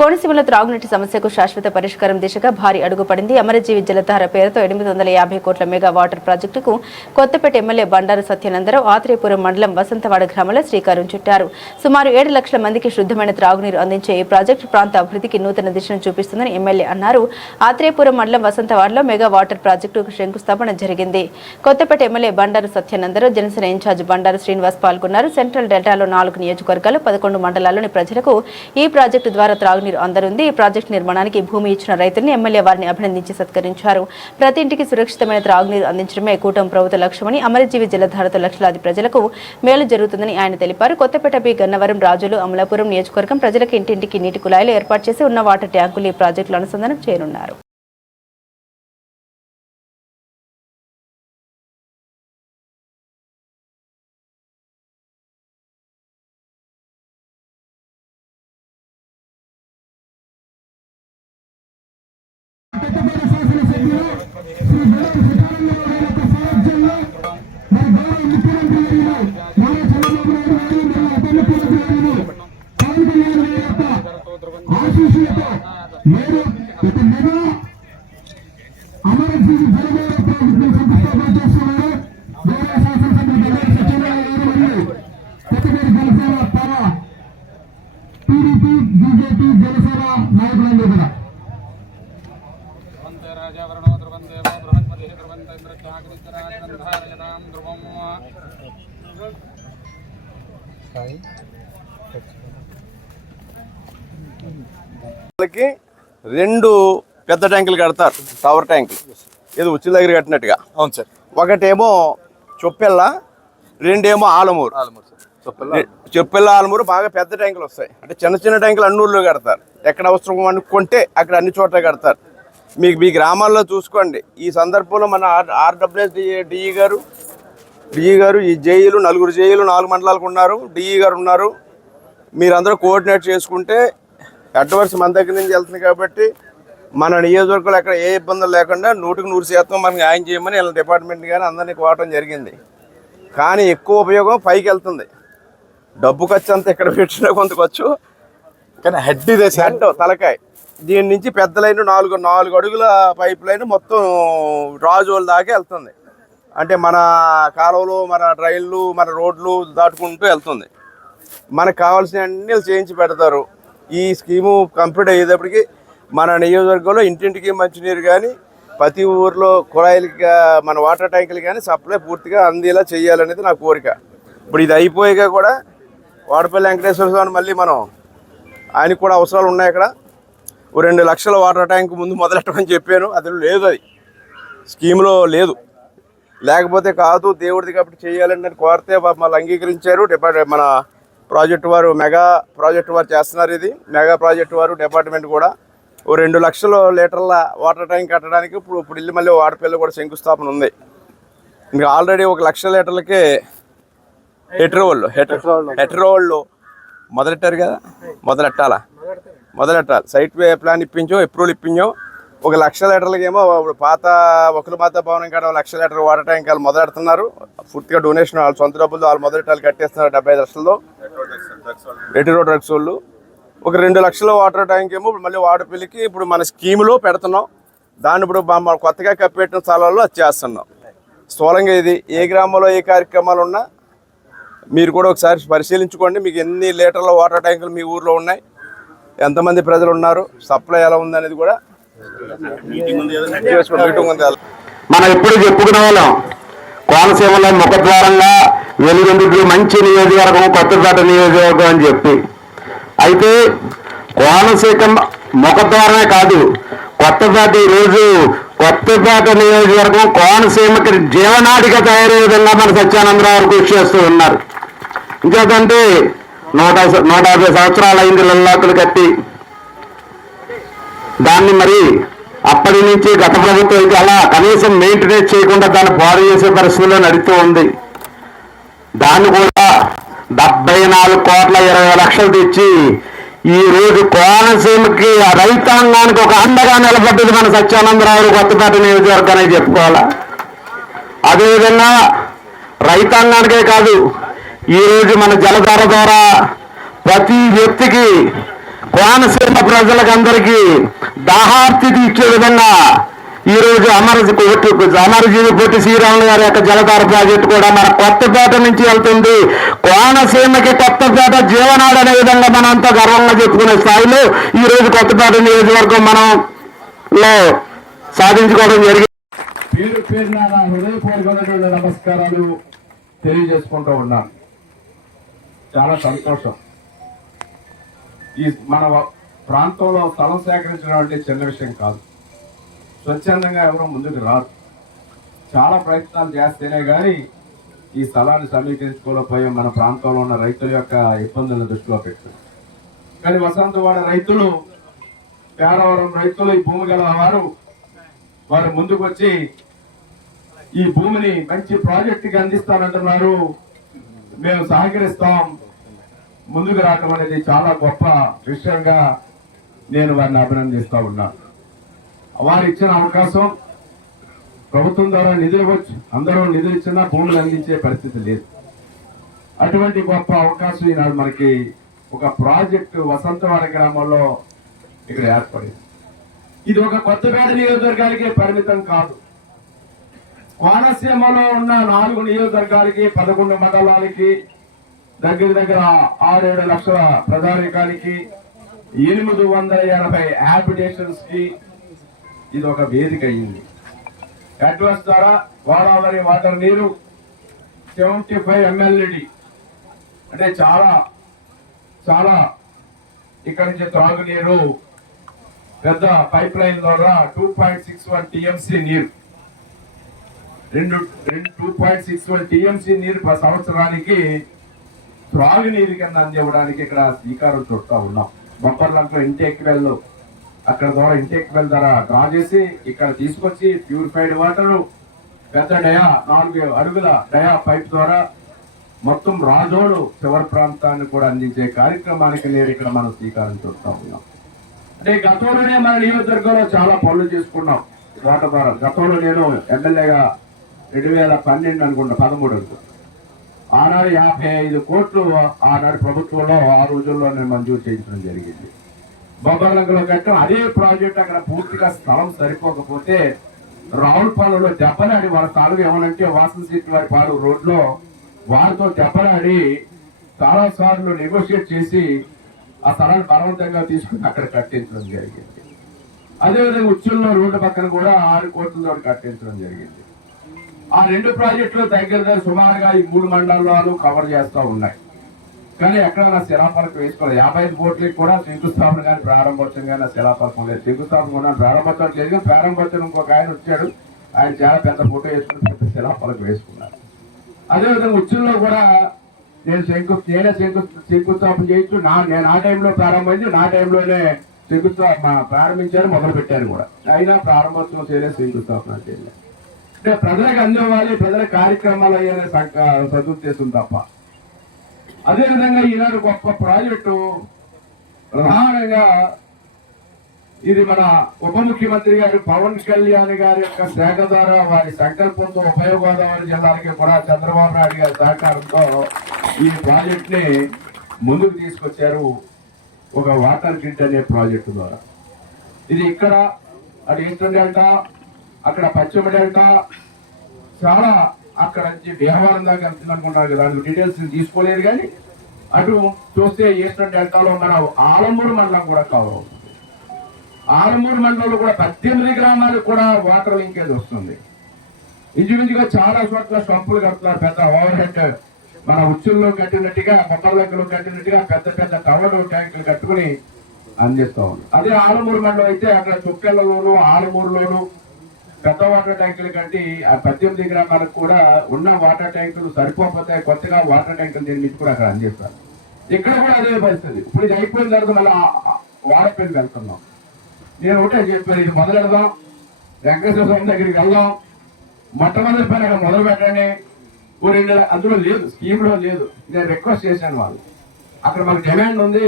కోనసీమలో త్రాగునీటి సమస్యకు శాశ్వత పరిష్కారం దిశగా భారీ అడుగు పడింది. అమరజీవి జలధార పేరుతో 850 కోట్ల మెగా వాటర్ ప్రాజెక్టుకు కొత్తపేట ఎమ్మెల్యే బండారు సత్యనందరావు ఆత్రేయపురం మండలం వసంతవాడ గ్రామంలో శ్రీకారం చుట్టారు. సుమారు 7 లక్షల మందికి శుద్ధమైన త్రాగునీరు అందించే ఈ ప్రాజెక్టు ప్రాంత అభివృద్ధికి నూతన దిశను చూపిస్తుందని ఎమ్మెల్యే అన్నారు. ఆత్రేయపురం మండలం వసంతవాడలో మెగా వాటర్ ప్రాజెక్టుకు శంకుస్థాపన జరిగింది. కొత్తపేట ఎమ్మెల్యే బండారు సత్యనందరావు, జనసేన ఇన్ఛార్జ్ బండారు శ్రీనివాస్ పాల్గొన్నారు. సెంట్రల్ డెల్టాలో 4 నియోజకవర్గాలు 11 మండలాల్లోని ప్రజలకు ఈ ప్రాజెక్టు ద్వారా త్రాగునీరు అందరుంది. ఈ ప్రాజెక్టు నిర్మాణానికి భూమి ఇచ్చిన రైతుల్ని ఎమ్మెల్యే వారిని అభినందించి సత్కరించారు. ప్రతి ఇంటికి సురక్షితమైన త్రాగునీరు అందించడమే కూటమి ప్రభుత్వ లక్ష్యమని, అమరజీవి జలధారతో లక్షలాది ప్రజలకు మేలు జరుగుతుందని ఆయన తెలిపారు. కొత్తపేట బి, గన్నవరం, రాజులు, అమలాపురం నియోజకవర్గం ప్రజలకు ఇంటింటికి నీటి కుళాయిలు ఏర్పాటు చేసి ఉన్న వాటర్ ట్యాంకులు ఈ ప్రాజెక్టులు అనుసంధానం చేయనున్నారు. రెండు పెద్ద ట్యాంకులు కడతారు, టవర్ ట్యాంకులు, ఏదో ఉచ్చుల దగ్గర కట్టినట్టుగా. అవును సార్. ఒకటేమో చొప్పెల్ల, రెండేమో ఆలమూరు. చొప్పెల్ల, ఆలమూరు బాగా పెద్ద ట్యాంకులు వస్తాయి. అంటే చిన్న చిన్న ట్యాంకులు అన్నూరులో కడతారు. ఎక్కడ అవసరం అనుకుంటే అక్కడ అన్ని చోట్ల కడతారు. మీకు మీ గ్రామాల్లో చూసుకోండి. ఈ సందర్భంలో మన ఆర్డబ్ల్యూఎస్ డిఈ గారు ఈ జేఈలు 4 జేఈలు 4 మండలాలకు ఉన్నారు, డిఈ గారు ఉన్నారు. మీరందరూ కోఆర్డినేట్ చేసుకుంటే అడ్వర్స్ మన దగ్గర నుంచి వెళ్తుంది కాబట్టి మన నియోజకవర్గంలో ఎక్కడ ఏ ఇబ్బందులు లేకుండా 100% మనకి న్యాయం చేయమని వీళ్ళ డిపార్ట్మెంట్ కానీ అందరినీ కోవటం జరిగింది. కానీ ఎక్కువ ఉపయోగం పైకి వెళ్తుంది. డబ్బు ఖర్చు అంతా ఇక్కడ పెట్టినా కొంత ఖర్చు, కానీ హెడ్ ఇదే సార్, తలకాయ. దీని నుంచి పెద్ద లైన్ 4 అడుగుల పైప్ లైన్ మొత్తం రాజోల దాకా వెళ్తుంది. అంటే మన కాలువలు, మన డ్రైన్లు, మన రోడ్లు దాటుకుంటూ వెళ్తుంది. మనకు కావాల్సిన అన్ని చేయించి పెడతారు. ఈ స్కీము కంప్లీట్ అయ్యేటప్పటికి మన నియోజకవర్గంలో ఇంటింటికి మంచినీరు కానీ, ప్రతి ఊర్లో కుళాయిలకి మన వాటర్ ట్యాంకులు కానీ సప్లై పూర్తిగా అందేలా చేయాలనేది నా కోరిక. ఇప్పుడు ఇది అయిపోయాక కూడా వాడపల్లి వెంకటేశ్వర స్వామి మళ్ళీ మనం ఆయనకు కూడా అవసరాలు ఉన్నాయి. అక్కడ 2 లక్షల వాటర్ ట్యాంక్ ముందు మొదలెట్టమని చెప్పాను. అది లేదు, అది స్కీమ్లో లేదు. లేకపోతే కాదు దేవుడిది కాబట్టి చేయాలని కోరితే మళ్ళీ అంగీకరించారు. మన ప్రాజెక్టు వారు, మెగా ప్రాజెక్టు వారు చేస్తున్నారు. ఇది మెగా ప్రాజెక్టు వారు డిపార్ట్మెంట్ కూడా 2 లక్షల లీటర్ల వాటర్ ట్యాంక్ కట్టడానికి ఇప్పుడు ఇల్లు మళ్ళీ వాడపల్లి కూడా శంకుస్థాపన ఉంది. ఇంకా ఆల్రెడీ 1 లక్ష లీటర్లకే హెట్రోళ్ళు మొదలెట్టారు కదా, మొదలెట్టాలి. సైట్ ప్లాన్ ఇప్పించాం, అప్రూవల్ ఇప్పించాం. 1 లక్ష లీటర్లకి ఏమో పాత ఒకరి మాత భవనం కాడ 1 లక్ష లీటర్ వాటర్ ట్యాంక్ వాళ్ళు మొదలెడుతున్నారు. పూర్తిగా డొనేషన్ వాళ్ళ సొంత డబ్బులు వాళ్ళు మొదలెట్టాలి కట్టేస్తున్నారు. 75 లక్షలతో రెట్రో డ్రగ్స్ వాళ్ళు. 2 లక్షల వాటర్ ట్యాంక్ ఏమో మళ్ళీ వాడపల్లికి ఇప్పుడు మన స్కీమ్లో పెడుతున్నాం. దాన్ని ఇప్పుడు కొత్తగా కప్పెట్టిన స్థలాల్లో అది చేస్తున్నాం. స్థూలంగా ఇది ఏ గ్రామంలో ఏ కార్యక్రమాలు ఉన్నా మీరు కూడా ఒకసారి పరిశీలించుకోండి. మీకు ఎన్ని లీటర్ల వాటర్ ట్యాంకులు మీ ఊర్లో ఉన్నాయి, ఎంతమంది ప్రజలు ఉన్నారు, సప్లై ఎలా ఉంది అనేది కూడా మనం ఎప్పుడు చెప్పుకునే వాళ్ళం. కోనసీమలో ముఖద్వారంగా వెలుగొందుకు మంచి నియోజకవర్గం కొత్తపేట నియోజకవర్గం అని చెప్పి, అయితే కోనసీమ ముఖద్వారమే కాదు, కొత్తపేట ఈరోజు కొత్తపేట నియోజకవర్గం కోనసీమకి జీవనాడిగా తయారయ్యే విధంగా మన సత్యానందరావు కృషి చేస్తూ ఉన్నారు. ఇంకేదంటే 150 సంవత్సరాలు అయింది లల్లాకులు కట్టి. దాన్ని మరి అప్పటి నుంచి గత ప్రభుత్వం అయితే అలా కనీసం మెయింటెనెన్స్ చేయకుండా దాన్ని పాడు చేసే పరిస్థితుల్లో నడుస్తూ ఉంది. దాన్ని కూడా 74 కోట్ల 20 లక్షలు తెచ్చి ఈ రోజు కోనసీమకి రైతాంగానికి ఒక అండగా నిలబడ్డది మన సత్యానందరావు కొత్తపేట నియోజకవర్గాన్ని చెప్పుకోవాలా. అదేవిధంగా రైతాంగానికే కాదు, ఈరోజు మన జలధార ద్వారా ప్రతి వ్యక్తికి కోనసీమ ప్రజలకందరికీ దాహార్తి తీర్చే విధంగా ఈ రోజు అమరజీవి పొట్టి శ్రీరాములు గారి యొక్క జలధార ప్రాజెక్టు కూడా మన కొత్తపేట నుంచి వెళ్తుంది. కోనసీమకి కొత్తపేట జీవనాడు అనే విధంగా మనం అంతా గర్వంగా చెప్పుకునే స్థాయిలో ఈ రోజు కొత్తపేట నియోజకవర్గం మనంలో సాధించుకోవడం జరిగింది. పేరు పేరున నా హృదయపూర్వకమైనటువంటి నమస్కారాలు తెలియజేసుకుంటూ ఉన్నాను. చాలా సంతోషం. ఈ మన ప్రాంతంలో స్థలం సేకరించడం అంటే చిన్న విషయం కాదు. స్వచ్ఛందంగా ఎవరో ముందుకు రాదు. చాలా ప్రయత్నాలు చేస్తేనే కానీ ఈ స్థలాన్ని సమీకరించుకోలేకపోయే మన ప్రాంతంలో ఉన్న రైతుల యొక్క ఇబ్బందులను దృష్టిలో పెట్టుకుని, కానీ వసంతవాడ రైతులు, పేరవరం రైతులు, ఈ భూమి గల వారు ముందుకు వచ్చి ఈ భూమిని మంచి ప్రాజెక్టుకి అందిస్తానంటున్నారు. మేము సహకరిస్తాం. ముందుకు రావటం అనేది చాలా గొప్ప విషయంగా నేను వారిని అభినందిస్తా ఉన్నాను. వారు ఇచ్చిన అవకాశం ప్రభుత్వం ద్వారా నిధులు ఇవ్వచ్చు. అందరూ నిధులు ఇచ్చినా భూములు అందించే పరిస్థితి లేదు. అటువంటి గొప్ప అవకాశం ఈనాడు మనకి ఒక ప్రాజెక్టు వసంతవాడ గ్రామంలో ఇక్కడ ఏర్పడింది. ఇది ఒక కొత్తపేట నియోజకవర్గానికి పరిమితం కాదు. కోనసీమలో ఉన్న 4 నియోజకవర్గాలకి, 11 మండలాలకి, దగ్గర 6-7 లక్షల ప్రజానికానికి, 880 హ్యాబిటేషన్స్ కి ఇది ఒక వేదిక అయింది. అడ్వాన్స్ ద్వారా గోదావరి వాటర్ నీరు 75 MLD అంటే చాలా చాలా ఇక్కడి నుంచి త్రాగునీరు పెద్ద పైప్ లైన్ ద్వారా 2.61 TMC నీరు 2.61 TMC నీరు సంవత్సరానికి త్రాగునీరు కింద అందివ్వడానికి ఇక్కడ శ్రీకారం చుడతా ఉన్నాం. బొప్పర్లంకలో ఇంటేక్ వెల్, అక్కడ ద్వారా ఇంటేక్ వెల్ ద్వారా డ్రా చేసి ఇక్కడ తీసుకొచ్చి ప్యూరిఫైడ్ వాటర్ పెద్ద 4 అడుగుల డయా పైప్ ద్వారా మొత్తం రాజోడు చివరి ప్రాంతాన్ని కూడా అందించే కార్యక్రమానికి నేను ఇక్కడ మనం శ్రీకారం చుడతా ఉన్నాం. అంటే గతంలోనే మన నియోజకవర్గంలో చాలా పనులు చేసుకున్నాం వాటర్ ద్వారా. గతంలో నేను ఎమ్మెల్యేగా 2012 అనుకుంటా, 13 అనుకుంటా. ఆనాడు 55 కోట్లు ఆనాడు ప్రభుత్వంలో ఆ రోజుల్లో నేను మంజూరు చేయించడం జరిగింది. బొబ్బర్లంకలో కట్టడం అదే ప్రాజెక్ట్. అక్కడ పూర్తిగా స్థలం సరిపోకపోతే రావులపాలెంలో దెబ్బలాడి వాళ్ళ స్థలం ఏమనంటే వాసన్ సీట్ వారి పాడు రోడ్లో వారితో దెబ్బలాడి చాలా సార్లు నెగోషియేట్ చేసి ఆ స్థలాన్ని బలవంతంగా తీసుకుని అక్కడ కట్టించడం జరిగింది. అదేవిధంగా ఉచ్చుల్లో రోడ్డు పక్కన కూడా 6 కోట్లతో కట్టించడం జరిగింది. ఆ 2 ప్రాజెక్టులు దగ్గర సుమారుగా ఈ 3 మండలాలు కవర్ చేస్తూ ఉన్నాయి. కానీ ఎక్కడైనా శిలాపలకం వేసుకోవాలి. 55 కోట్లకి కూడా శంకుస్థాపన కానీ ప్రారంభోత్సవం కానీ శిలాపలకం లేదు. శంకుస్థాపన కూడా ప్రారంభోత్సవం లేదు, కానీ ప్రారంభోత్సవం ఇంకొక ఆయన వచ్చాడు. ఆయన చాలా పెద్ద ఫోటో వేసుకుని పెద్ద శిలాపలకం వేసుకున్నారు. అదేవిధంగా ఉచ్చుల్లో కూడా నేనే శంకుస్థాపన చేయొచ్చు. నేను ఆ టైంలో ప్రారంభమైంది, నా టైంలోనే శంకుస్థాపన ప్రారంభించారు, మొదలు పెట్టారు కూడా. అయినా ప్రారంభోత్సవం చేయలేదు, శంకుస్థాపన చేయలేదు. అంటే ప్రజలకు అందివ్వాలి, ప్రజల కార్యక్రమాలు అయ్యనే సదుద్దేశం తప్ప. అదేవిధంగా ఈనాడు గొప్ప ప్రాజెక్టు ప్రధానంగా ఇది మన ఉప ముఖ్యమంత్రి గారు పవన్ కళ్యాణ్ గారి యొక్క శాఖ ద్వారా వారి సంకల్పంతో ఉభయ గోదావరి జిల్లాలకి కూడా చంద్రబాబు నాయుడు గారి సహకారంతో ఈ ప్రాజెక్ట్ ని ముందుకు తీసుకొచ్చారు. ఒక వాటర్ గ్రిడ్ అనే ప్రాజెక్టు ద్వారా ఇది ఇక్కడ అటు ఈస్టర్న్ డెల్టా, అక్కడ పశ్చిమ డెల్టా, చాలా అక్కడ నుంచి దేవాలయం దాకా వెళ్తుంది అనుకుంటున్నారు కదా. దాని డీటెయిల్స్ తీసుకోలేదు. కానీ అటు చూస్తే ఈస్టర్న్ డెల్టాలో మన ఆలమూరు మండలం కూడా కవర్ అవుతుంది. ఆలమూరు మండలంలో కూడా 18 గ్రామాలకు కూడా వాటర్ లింకేజ్ వస్తుంది. ఇంచుమించుగా చాలా చోట్ల స్టంపులు కడుతున్నారు. పెద్ద ఓవర్ హెడ్ మన ఉచ్చుల్లో కట్టినట్టుగా, మొక్కల్లో కట్టినట్టుగా పెద్ద పెద్ద టవర్ ట్యాంకులు కట్టుకుని అందిస్తా ఉంది. అదే ఆలమూరు మండలం అయితే అక్కడ చుక్కెళ్లలోను ఆలమూరులోను పెద్ద వాటర్ ట్యాంకులు కట్టి ఆ 18 గ్రామాలకు కూడా ఉన్న వాటర్ ట్యాంకులు సరిపోతే కొత్తగా వాటర్ ట్యాంకులు నిర్మించి కూడా అక్కడ అందిస్తారు. ఇక్కడ కూడా అదే పరిస్థితి. ఇప్పుడు ఇది అయిపోయిన తర్వాత మళ్ళీ వాడపల్లి వెళ్తున్నాం. నేను ఒకటే చెప్పాను, ఇది మొదలెడదాం, వెంకటేశ్వర స్వామి దగ్గరికి వెళ్దాం, మొట్టమొదటి పని అక్కడ మొదలు పెట్టండి. అందులో లేదు, స్కీమ్ లో లేదు. నేను రిక్వెస్ట్ చేశాను వాళ్ళు, అక్కడ మాకు డిమాండ్ ఉంది.